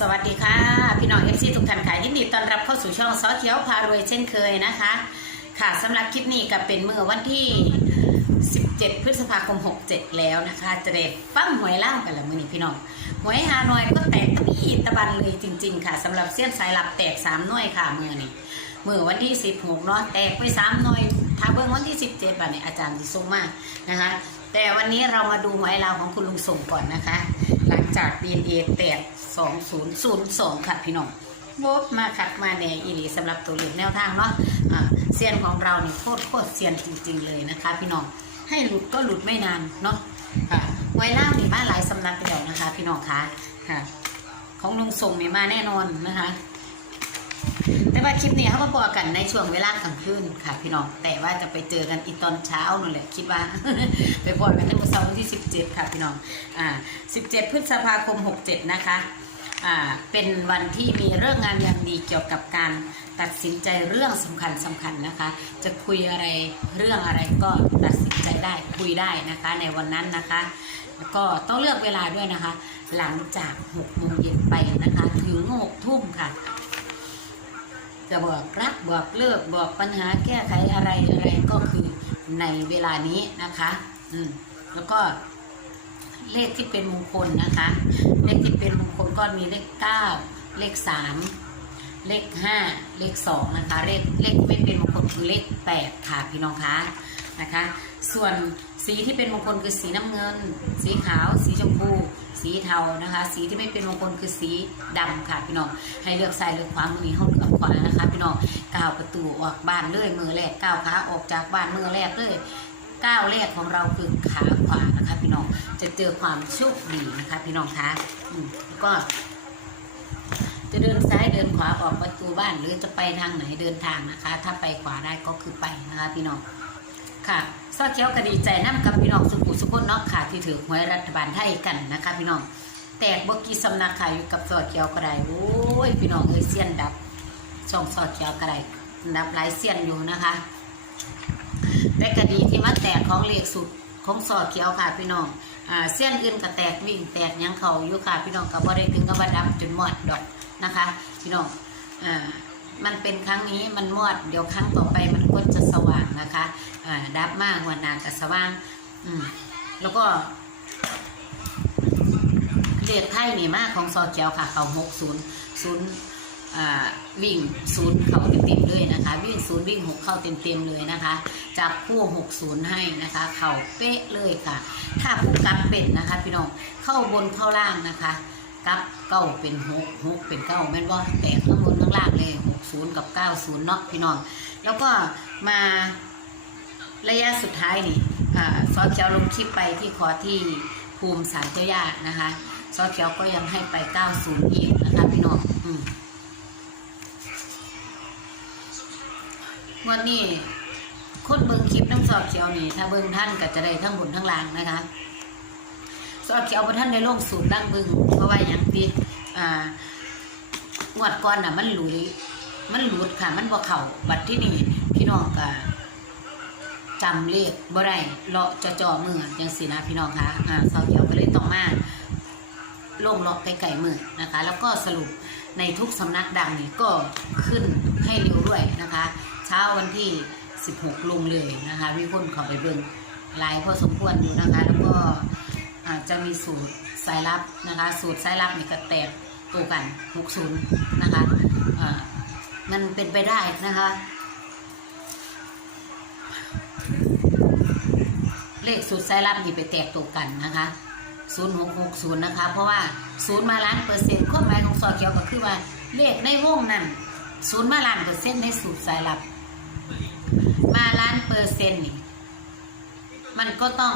สวัสดีค่ะ พี่น้องเอฟซีทุกท่านค่ะยินดีต้อนรับเข้าสู่ช่องซอเขียวพารวยเช่นเคยนะคะ ค่ะสำหรับคลิปนี้ก็เป็นเมื่อวันที่ 17 พฤษภาคม 67 แล้วนะคะ จะได้ฟังหวยล่างกันละมือนี้พี่น้องหวยฮานอยก็แตกตะบีตะบันเลยจริง ๆ ค่ะสำหรับเส้นสายหลับแตก3หน่วยค่ะมือนี้มือวันที่ 16เนาะแตกไป3หน่วยถ้าเบิ่งวันที่ 17บัดนี้อาจารย์ที่ส่งมานะคะแต่วันนี้เรามาดูหวยลาวของคุณลุงส่งก่อนนะคะ ลังจาก DNA แตก2002 ค่ะพี่น้องโบมาขัดมาแน่อีหลีสำหรับตัวเลขแนวทางเนาะเซียนของเราเนี่ยโคตรโคตรเซียนจริง ๆ เลยนะคะ พี่น้องให้หลุดก็หลุดไม่นานเนาะค่ะหวยล่ามีมาหลายสำนักเดียวนะคะ พี่น้องคะค่ะ ของลุงส่งมีมาแน่นอนนะคะ แต่ว่าคลิปนี้เขาก็บอกกันในช่วงเวลากลางคืนค่ะ พี่น้อง แต่ว่าจะไปเจอกันอีกตอนเช้านั่นแหละคิดว่า ไปบอกกันในวันเสาร์ที่ 17 ค่ะพี่น้อง อ่า 17 พฤษภาคม 67 นะคะ อ่า เป็นวันที่มีเรื่องงานอย่างดีเกี่ยวกับการตัดสินใจเรื่องสำคัญสำคัญนะคะ จะคุยอะไรเรื่องอะไรก็ตัดสินใจได้คุยได้นะคะ ในวันนั้นนะคะก็ต้องเลือกเวลาด้วยนะคะ หลังจาก6โมงเย็นไปนะคะ ถึง6ทุ่มค่ะ จะบอกรักบอกเลิกบอกปัญหาแก้ไขอะไรอะไรก็คือในเวลานี้นะคะ อืมแล้วก็เลขที่เป็นมงคลนะคะ เลขที่เป็นมงคลก็มีเลขเก้าเลขสามเลขห้าเลขสองนะคะ เลขเลขไม่เป็นมงคลคือเลขแปดค่ะพี่น้องคะ นะคะ ส่วนสีที่เป็นมงคลคือสีน้ำเงิน สีขาว สีชมพู สีเทานะคะ สีที่ไม่เป็นมงคลคือสีดำค่ะพี่น้อง ให้เลือกซ้ายเลือกขวามือนี้ห้องเลือกขวานะคะพี่น้องก้าวประตูออกบ้านเลยมือแรกก้าวขาออกจากบ้านมือแรกเลยก้าวแรกของเราคือขาขวานะคะพี่น้องจะเจอความโชคดีนะคะพี่น้องคะแล้วก็ จะเดินซ้ายเดินขวาออกประตูบ้านหรือจะไปทางไหนเดินทางนะคะ ถ้าไปขวาได้ก็คือไปนะคะพี่น้อง ค่ะซอเขียวก็ดีใจน้ำกับพี่น้องสุขุสุขนเนาะค่ะ ที่ถือหวยรัฐบาลไทยกันนะคะ พี่น้อง แตกบกี้สำนักค่ะอยู่กับซอเขียวก็ได้โอ้ยพี่น้องเอ้ยเสี้ยนดับช่องซอเขียวก็ได้ดับหลายเสี้ยนอยู่นะคะแต่ก็ดีที่มาแตกของเลขสุดของซอเขียวค่ะ พี่น้องอ่าเสี้ยนอื่นก็แตกวิ่งแตกยังเขาอยู่ค่ะ พี่น้องก็บ่ได้ถึงกับว่าดับจนหมดดอกนะคะ พี่น้องอ่ามันเป็นครั้งนี้มันมอดเดี๋ยวครั้งต่อไปมันก็จะสว่างนะคะ ดับมากวันนากับสว่าง อืม แล้วก็เรียกไทยนี่มากของซอเจียวค่ะ เขาหกศูนย์ศูนย์วิ่งศูนย์เขาเต็มๆเลยนะคะ วิ่งศูนย์วิ่งหกเข้าเต็มๆเลยนะคะจากคู่หกศูนย์ให้นะคะ เข่าเป๊ะเลยค่ะ ถ้าผู้กับเป็นนะคะ พี่น้องเข้าบนเข้าล่างนะคะกับเก้าเป็นหกหกเป็นเก้าแม่นบ่แต่ข้างบนข้างล่างเลยหกศูนย์กับเก้าศูนย์เนาะพี่น้องแล้วก็มา ระยะสุดท้ายนี่ซอสเขียวลงคลิปไปที่ขอที่ภูมิสารเจ้าย่านะคะซอสเขียวก็ยังให้ไปเก้าศูนย์อีกนะคะพี่น้องอืมวันนี้คนเบิ่งคลิปน้ำซอสเขียวนี่ ถ้าเบิ่งท่านก็จะได้ทั้งบนทั้งล่างนะคะสอดเขียวประท่านในโลกสูตรดั้งบึงเพราะว่าอย่างที่อ่างวดก่อนน่ะมันหลุยมันหลุดค่ะ มันบ่เข่าบัดที่นี่พี่น้องก็ จำเลขบ่ได้เลาะจอจอมือจังสินะพี่น้องคะอ่าสอดเขียวก็เลยต้องมาลงเลาะไกลๆมือนะคะ แล้วก็สรุปในทุกสำนักดังนี่ก็ขึ้นให้เร็วด้วยนะคะ เช้าวันที่ 16 ลงเลยนะคะมีคนเข้าไปเบิ่งหลายพอสมควรอยู่นะคะ แล้วก็จะมีสูตรสายลับนะคะ สูตรสายลับนี่ก็แตกตัวกัน 60 นะคะอ่ามันเป็นไปได้นะคะ เลขสูตรสายลับนี่ไปแตกตัวกันนะคะ0660นะคะ เพราะว่าศูนย์มาล้านเปอร์เซ็นต์ความหมายของซอเขียวก็คือว่าเลขในวงนั้นศูนย์มาล้านเปอร์เซ็นต์ในสูตรสายลับ มาล้านเปอร์เซ็นต์นี่มันก็ต้อง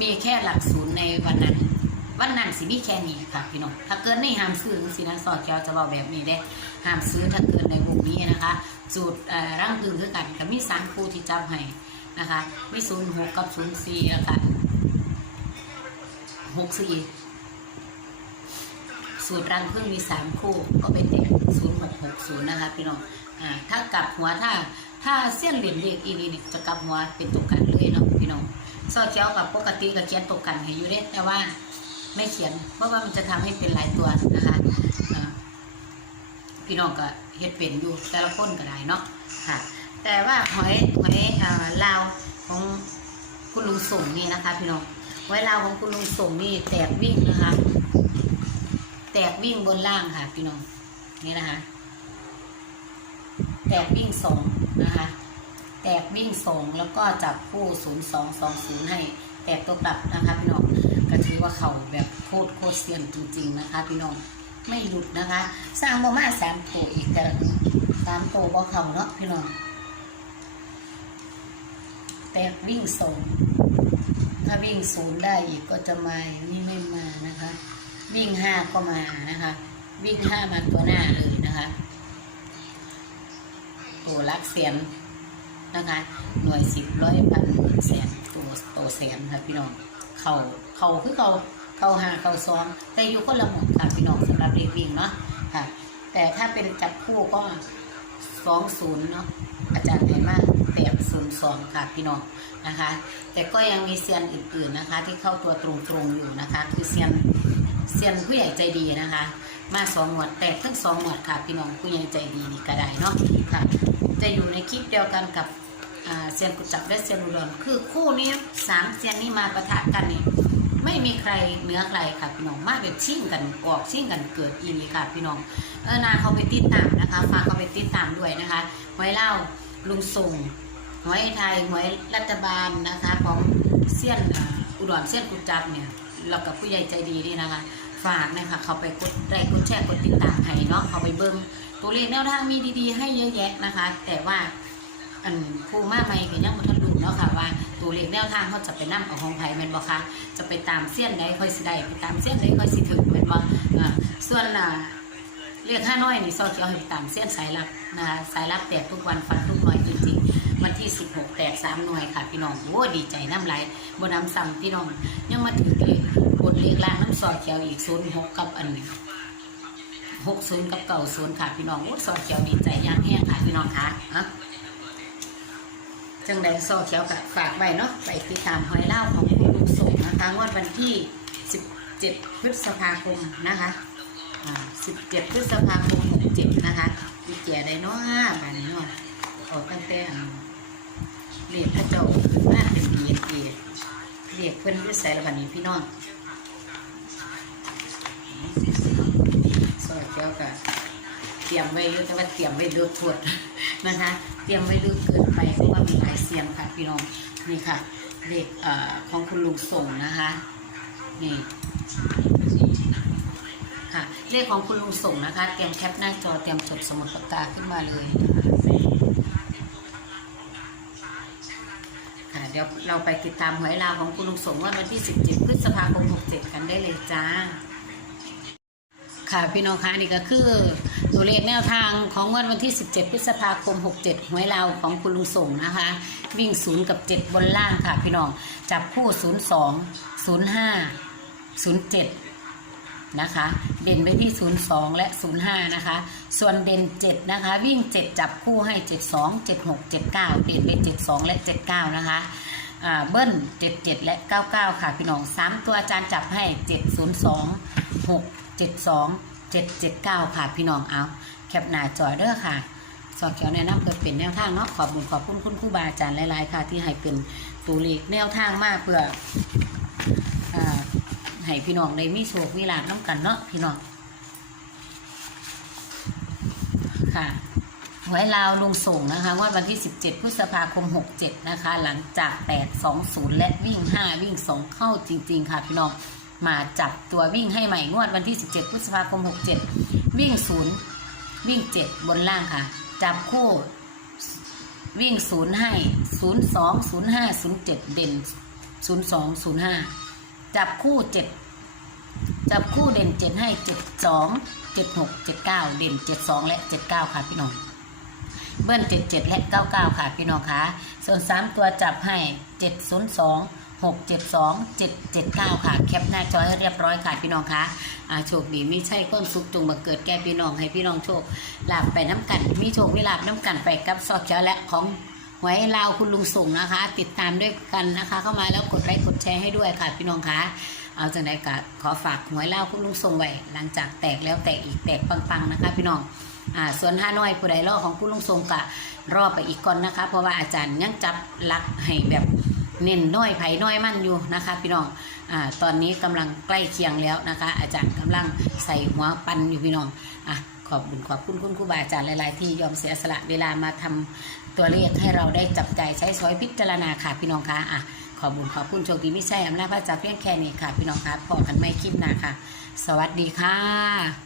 มีแค่หลักศูนย์ในวันนั้น วันนั้นสิมีแค่นี้ค่ะพี่น้องถ้าเกินในห้ามซื้อสินะสอดเกียวจะบอกแบบนี้ได้ห้ามซื้อถ้าเกินในวงนี้นะคะ สูตรเอ่อร่างพึงคือกันก็มีสามคู่ที่จำให้ นะคะมีศูนย์หกกับศูนย์สี่นะคะหกสี่สูตรรังพึ่งมีสามคู่ก็เป็นเด็กศูนย์หกหกศูนย์นะคะพี่น้องอ่าถ้ากลับหัวถ้าถ้าเส้นเหรียญเลขอีนี่จะกลับหัวเป็นตัวกันเลยเนาะพี่น้องซอเขียวกับปกติกับเขียนตกกันให้อยู่เด้แต่ว่าไม่เขียน เพราะว่ามันจะทำให้เป็นหลายตัวนะคะพี่น้องก็เฮ็ดเป็นอยู่แต่ละคนก็ได้เนาะค่ะ แต่ว่าหอยหอย ลาวของคุณลุงส่งนี่นะคะ พี่น้องหอยลาวของคุณลุงส่งนี่แตกวิ่งนะคะ แตกวิ่งบนล่างค่ะ พี่น้องนี่นะคะ แตกวิ่งสองนะคะ แตกวิ่งสองแล้วก็จับคู่ศูนย์สองสองศูนย์ให้แตกตัวกลับนะคะ พี่น้องก็ถือว่าเขาแบบโคตรโคตรเซียนจริง ๆนะคะ พี่น้องไม่หลุดนะคะ สร้างประมาสามตัวอีกแต่สามตัวบ่เขาเนาะพี่น้อง แตกวิ่งสองถ้าวิ่งศูนย์ได้อีกก็จะมาอย่างนี่ไม่มานะคะ วิ่งห้าก็มานะคะ วิ่งห้ามาตัวหน้าเลยนะคะ ตัวลักเสียนนะคะ หน่วยสิบร้อยพันหมื่นแสนตัวตัวแสนค่ะพี่น้อง เขาเข่าคือเขาเข่าหาเข่าซ้อมแต่อยู่คนละหมดค่ะพี่น้องสำหรับเด็กวิ่งเนาะค่ะ แต่ถ้าเป็นจับคู่ก็สองศูนย์เนาะอาจารย์ไพมาก แปดศูนย์สองค่ะพี่น้องนะคะ แต่ก็ยังมีเซียนอื่นๆนะคะ ที่เข้าตัวตรงๆอยู่นะคะ คือเซียนเซียนผู้ใหญ่ใจดีนะคะ มาสองหมวดแตกทั้งสองหมวดค่ะ พี่น้องผู้ใหญ่ใจดีนี่ก็ได้เนาะค่ะ จะอยู่ในคลิปเดียวกันกับเซียนกุจับและเซียนอุดรคือคู่นี้สามเซียนนี้มาประทะกันนี่ไม่มีใครเหนือใครค่ะพี่น้องมาเป็นชิ่งกันออกชิ่งกันเกิดอีนี่ค่ะพี่น้องเออนาเขาไปติดตามนะคะฝาเขาไปติดตามด้วยนะคะหวยเล่าลุงส่ง หวยไทยหวยรัฐบาลนะคะของเซียนอุดรเซียนกุจับเนี่ยเรากับผู้ใหญ่ใจดีนี่นะคะ ฝากนะคะเขาไปกดไลค์กดแชร์กดติดตามให้เนาะเขาไปเบิ้งตัวเลขแนวทางมีดีๆ ให้เยอะแยะนะคะ แต่ว่าอันผู้มาใหม่ก็ยังบ่ทันรู้เนาะค่ะว่าตัวเลขแนวทางเขาจะไปนํเอาของไผแม่นบ่คะจะไปตามเสี้ยนใดค่อยสิได้ไปตามเสี้ยนใดค่อยสิถึงแม่นบ่อ่าส่วนอ่าเลขห้าน้อยนี่ซอเขียวให้ไปตามเสี้ยนสายลับนะคะสายลับแตกทุกวันฟันทุกหน่วยจริง วันที่ 16 แตก3หน่วยค่ะ พี่น้องโอ้ดีใจน้ำไหลบ่น้ำซ้ำพี่น้อง ยังมาถึงเลยบนเลขล่างน้ำซอเขียวอีก06กับอันหกศูนย์กับเก่าศูนย์ค่ะ พี่น้องโอ้ซอเขียวดีใจย่างแห้งค่ะพี่น้องค่ะอะจังใดซอเขียวกับฝากไว้เนาะไปติดตามหอยเล่าของคุณลุงส่งนะคะงวดวันที่ 17 พฤษภาคมนะคะอ่า17 พฤษภาคม67นะคะมีเกียไดเนาะบ้านนี้เนาะออกตั้งแต่ เรียกพระเจ้าบ้าเป็นดีเอ็นเอเรียกเพิ่นด้วยใส่ละบันนี้พี่น้องซอยแก้วก็เตรียมไว้แต่ว่าเตรียมไว้เลือกขวดนะคะเตรียมไว้เลือกเกินไปเพราะว่ามีหลายเสียงค่ะพี่น้องนี่ค่ะเด็กอของคุณลุงส่งนะคะนี่ค่ะเลขของคุณลุงส่งนะคะ เตรียมแคปหน้าจอเตรียมจดสมุดปากกาขึ้นมาเลยนะคะค่ะเดี๋ยวเราไปติดตามหวยลาวของคุณลุงส่งว่าวันที่ 17 พฤษภาคม 67 กันได้เลยจ้า ค่ะพี่น้องคะนี่ก็คือตัวเลขแนวทางของวันวันที่ 17 พฤษภาคม 67 หวยลาวของคุณลุงส่งนะคะ วิ่ง 0 กับ 7 บนล่างค่ะพี่น้อง จับคู่ 02 05 07 นะคะ เด่นไปที่ 02 และ 05 นะคะ ส่วนเด่น 7 นะคะ วิ่ง 7 จับคู่ให้ 72 76 79 เด่นไป 72 และ 79 นะคะเบิ้ล 77 และ 99 ค่ะ พี่น้อง 3 ตัวอาจารย์จับให้ 702 6 72 779 ค่ะ พี่น้องเอาแคปหน้าจอเด้อค่ะสอเขียวแนะนำเพื่อเป็นแนวทางเนาะขอบคุณขอบคุณคุณครูบาอาจารย์หลาย ๆ ค่ะ ที่ให้เป็นตัวเลขแนวทางมากเพื่อ ให้พี่น้องได้มีโชคมีลาภน้ำกันเนาะพี่น้องค่ะหวยลาวลงส่งนะคะงว่าวันที่ 17 พฤษภาคม 67 นะคะ หลังจาก 8 2 0 และวิ่ง 5 วิ่ง 2 เข้าจริง ๆ ค่ะพี่น้องมาจับตัววิ่งให้ใหม่งวดวันที่ 17 พฤษภาคม 67 วิ่ง 0 วิ่ง 7 บนล่างค่ะ จับคู่วิ่ง 0 ให้ 02 05 07 เด่น 02 05 จับคู่7จับคู่เด่น7ให้72 76 79เจ็ดหกเจ็ดเก้าเด่น72และ79ค่ะพี่น้องเบิ้ล77และ99ค่ะพี่น้องคะส่วน3ตัวจับให้702 672 779ค่ะ แคปหน้าจอให้เรียบร้อยค่ะพี่น้องคะอ่าโชคดีไม่ใช่ก้นสุกจงมาเกิดแก่พี่น้องให้พี่น้องโชคลาบไปน้ำกันมีโชคมีลาบน้ำกันไปกับซอกเขียวและของหวยลาวคุณลุงส่งนะคะ ติดตามด้วยกันนะคะ เข้ามาแล้วกดไลค์ ดแชร์ให้ด้วยค่ะพี่น้องคะเอาจากไหนก็ขอฝากหวยเล่าคุณลุงทรงไว้หลังจากแตกแล้วแตกอีกแตกปังๆนะคะ พี่น้องอ่าส่วนห้าน้อยผู้ใดรอของคุณลุงทรงก็รอไปอีกก่อนนะคะ เพราะว่าอาจารย์ยังจับหลักให้แบบเน้นน้อยไผ่น้อยมั่นอยู่นะคะ พี่น้องอ่าตอนนี้กำลังใกล้เคียงแล้วนะคะ อาจารย์กำลังใส่หัวปันอยู่พี่น้องอะขอบคุณขอบคุณคุณครูบาอาจารย์หลาย ๆ ที่ยอมเสียสละเวลามาทำตัวเลขให้เราได้จับใจใช้สอยพิจารณาค่ะพี่น้องคะอะ ขอบคุณขอบคุณโชคดีไม่ใช่อำนาจพระเจ้าเพียงแค่นี้ค่ะ พี่น้องครับพอกันไม่คลิปหน้าค่ะ สวัสดีค่ะ